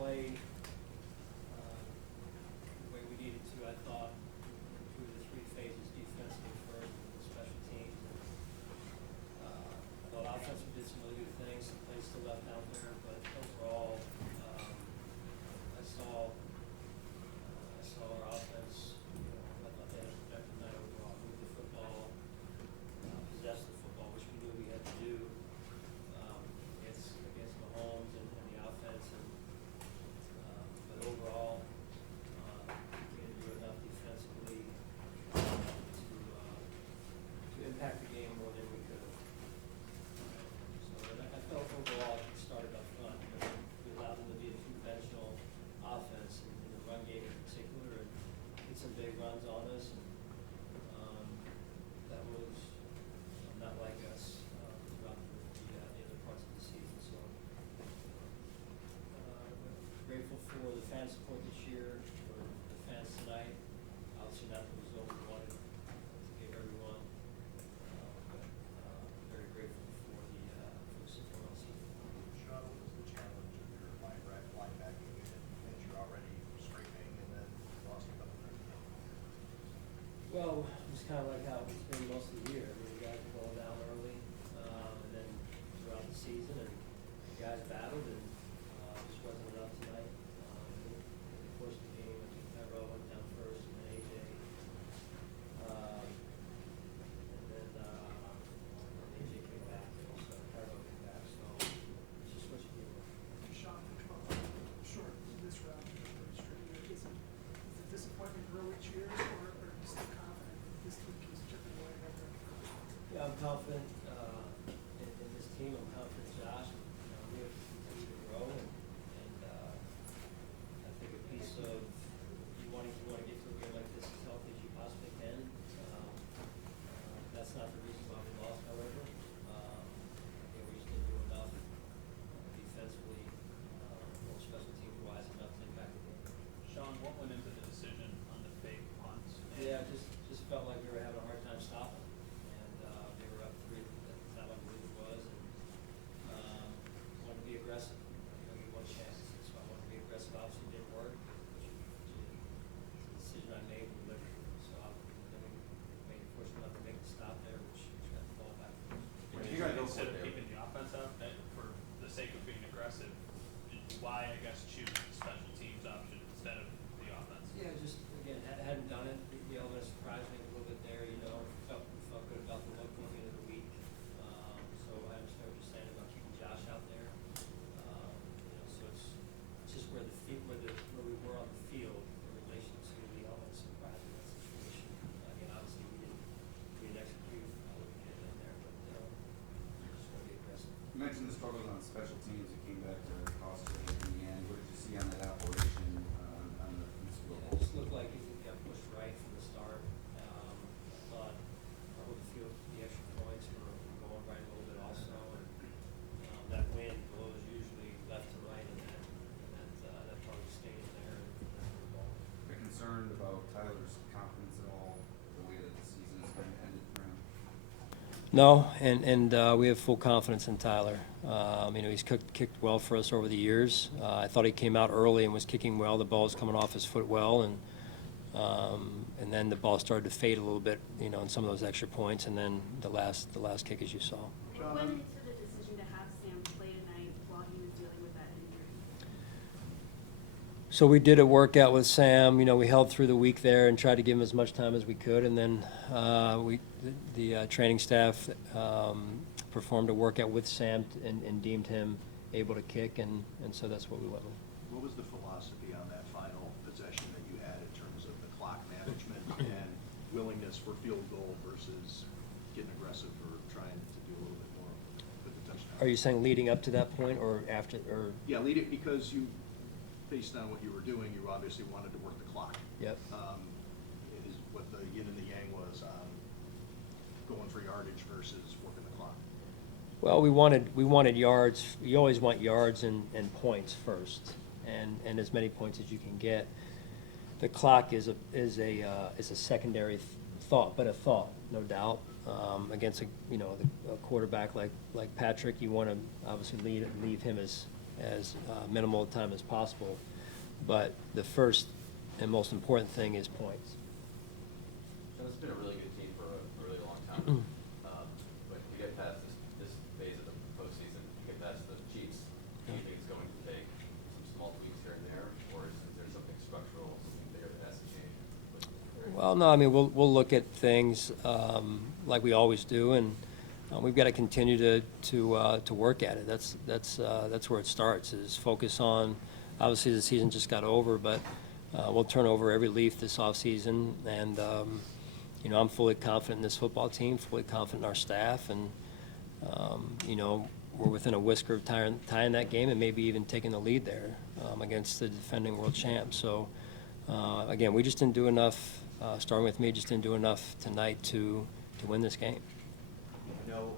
play the way we needed to, I thought, through the three phases, defensively first, and the special teams. I thought offense we did some really good things, some plays still left out there, but overall, I saw our offense, I thought they had a productive night overall. Move the football, possess the football, which we knew we had to do against Mahomes and the offense. But overall, we didn't do enough defensively to impact the game more than we could have. So I felt overall it started up front. We allowed them to be a two-dimensional offense in the run game in particular, and hit some big runs on us. And that was not like us throughout the other parts of the season. So grateful for the fan support this year, for the fans tonight. Obviously not the result we wanted to give everyone, but very grateful for the support all season. Sean, what was the challenge of your linebacking unit as you're already scraping and then lost a couple of guys? Well, it's kind of like how it's been most of the year. I mean, the guys were going down early, and then throughout the season, and the guys battled, and just wasn't enough tonight. In the course of the game, I think Tyrell went down first, and then AJ, and then AJ came back, and also Tyrell came back. So it's just what you do. Sean, short this round, is it disappointment grow each year, or are you still confident that this team keeps chipping away at their? Yeah, I'm confident in this team. I'm confident in Josh. We have to continue to grow, and I think a piece of you want to get to a game like this as healthy as you possibly can. That's not the reason why we lost, however. We just didn't do enough defensively, or special teams wise enough to impact the game. Sean, what went into the decision on the fake punts? Yeah, just felt like we were having a hard time stopping, and they were up 3 at the time, I believe it was, and wanted to be aggressive. Give one chance, so I wanted to be aggressive. Obviously, it didn't work, which it's a decision I made. We looked, so then we made forced enough to make the stop there, which got the ball back. When You gotta go instead for of it. keeping the offense out for the sake of being aggressive, why, I guess, choose the special teams option instead of the offense? Yeah, just again, hadn't done it. The element surprised me a little bit there. Felt good about the look going into the week. So I understand what you're saying about keeping Josh out there. So it's just where we were on the field in relation to the element surprised me in that situation. Again, obviously we didn't execute. I wouldn't get in there, but just want to be aggressive. You mentioned the struggles on special teams. It came back to cost you in the end. What did you see on that operation on the field Yeah, goal? it just looked like it got pushed right from the start. I thought probably the extra points were going right a little bit also, and that wind blows usually left to right, and that probably stayed in there and that's the ball. Are you concerned about Tyler's confidence at all, the way that the season is going to end for him? No, and we have full confidence in Tyler. He's kicked well for us over the years. I thought he came out early and was kicking well. The ball was coming off his foot well, and then the ball started to fade a little bit, in some of those extra points, and then the last kick, as you saw. What went into the decision to have Sam play tonight while he was dealing with that injury? So we did a workout with Sam. We held through the week there and tried to give him as much time as we could, and then the training staff performed a workout with Sam and deemed him able to kick, and so that's what we went with. What was the philosophy on that final possession that you had in terms of the clock management and willingness for field goal versus getting aggressive or trying to do a little bit more with the touchdown? Are you saying leading up to that point or after? Or Yeah, lead it because you, based on what you were doing, you obviously wanted to work the clock. Yep. It is what the yin and the yang was on going for yardage versus working the clock. Well, we wanted yards. You always want yards and points first, and as many points as you can get. The clock is a secondary thought, but a thought, no doubt. Against a quarterback like Patrick, you want to obviously leave him as minimal time as possible. But the first and most important thing is points. So it's been a really good team for a really long time. But to get past this phase of the postseason, to get past the Chiefs, do you think it's going to take some small tweaks here and there, or is there something structural, something bigger that has to change? Well, no, I mean, we'll look at things like we always do, and we've got to continue to work at it. That's where it starts, is focus on, obviously the season just got over, but we'll turn over every leaf this offseason, and I'm fully confident in this football team, fully confident in our staff, and we're within a whisker of tying that game and maybe even taking the lead there against the defending world champ. So again, we just didn't do enough. Starting with me, just didn't do enough tonight to win this game. I know,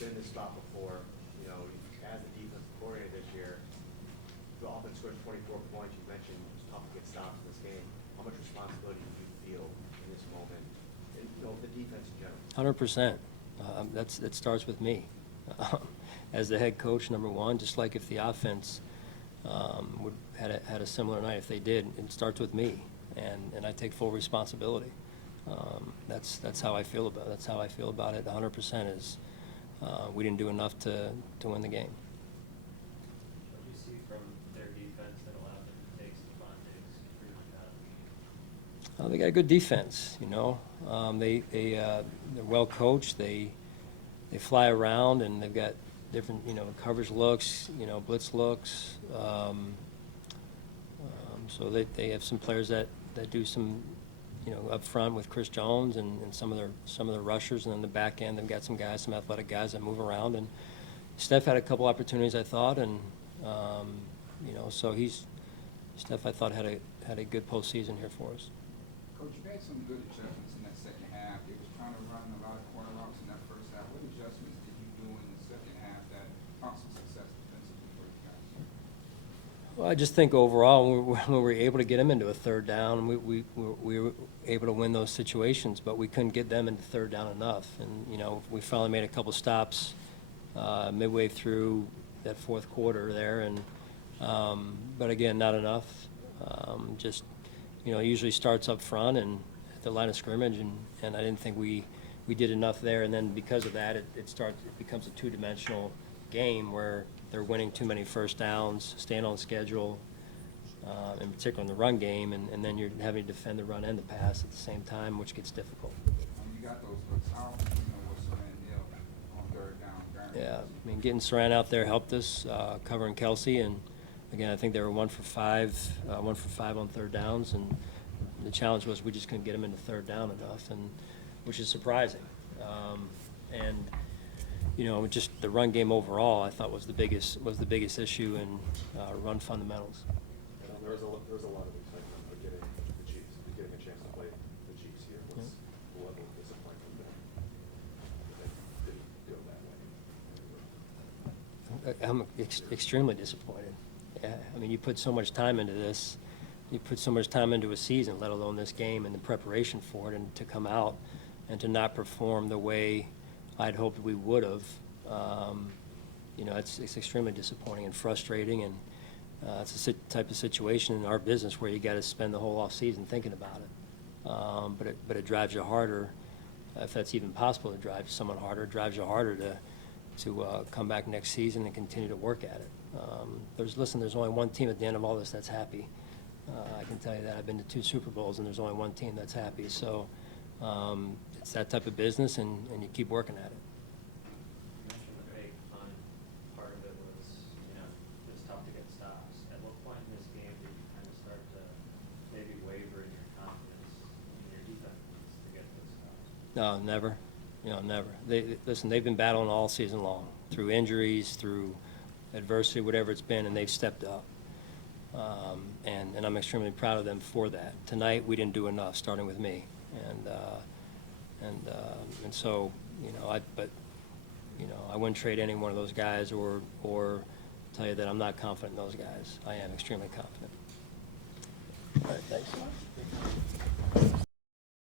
been in this spot before, as a defensive coordinator this year, the offense scores 24 points. You mentioned it was tough to get stops in this game. How much responsibility do you feel in this moment, and the defense in general? 100%. It starts with me. As the head coach, number one, just like if the offense had a similar night, if they did, it starts with me, and I take full responsibility. That's how I feel about it. That's how I feel about it. 100% is we didn't do enough to win the game. What do you see from their defense that allowed them to take Stephon Diggs pretty much out of the game? They got a good defense, they're well coached. They fly around, and they've got different, coverage looks, blitz looks. So they have some players that do some, up front with Chris Jones and some of the rushers, and then the back end they've got some guys, some athletic guys that move around. And Steph had a couple opportunities, I thought, and so Steph, I thought, had a good postseason here for us. Coach, you made some good adjustments in that second half. It was trying to run a lot of corner routes in that first half. What adjustments did you do in the second half that brought some success defensively for you guys? Well, I just think overall, when we were able to get them into a third down, we were able to win those situations, but we couldn't get them into third down enough. And, we finally made a couple stops midway through that fourth quarter there, and but again, not enough. It usually starts up front and at the line of scrimmage, and I didn't think we did enough there. And then because of that, it becomes a two-dimensional game where they're winning too many first downs, staying on schedule, in particular in the run game, and then you're having to defend the run and the pass at the same time, which gets difficult. You got those looks out, with Saran Hill on third down. Yeah, I mean, getting Saran out there helped us, covering Kelsey, and again, I think they were 1 for 5 on third downs, and the challenge was we just couldn't get them into third down enough, and which is surprising. Just the run game overall, I thought was the biggest issue in run fundamentals. There was a lot of excitement for getting the Chiefs, getting a chance to play the Chiefs here. What's the level of disappointment there? They didn't go that way. I'm extremely disappointed. Yeah, I mean, you put so much time into this, you put so much time into a season, let alone this game and the preparation for it, and to come out and to not perform the way I'd hoped we would have. It's extremely disappointing and frustrating, and it's a type of situation in our business where you got to spend the whole off season thinking about it. But it drives you harder, if that's even possible to drive someone harder. It drives you harder to come back next season and continue to work at it. There's only one team at the end of all this that's happy. I can tell you that. I've been to 2 Super Bowls, and there's only one team that's happy. So it's that type of business, and you keep working at it. You mentioned the fake punt. Part of it was, it was tough to get stops. At what point in this game did you kind of start to maybe waver in your confidence in your defense to get those stops? No, never. Never. They've been battling all season long, through injuries, through adversity, whatever it's been, and they've stepped up. And I'm extremely proud of them for that. Tonight, we didn't do enough, starting with me. And so, I wouldn't trade any one of those guys or tell you that I'm not confident in those guys. I am extremely confident. All right, thanks.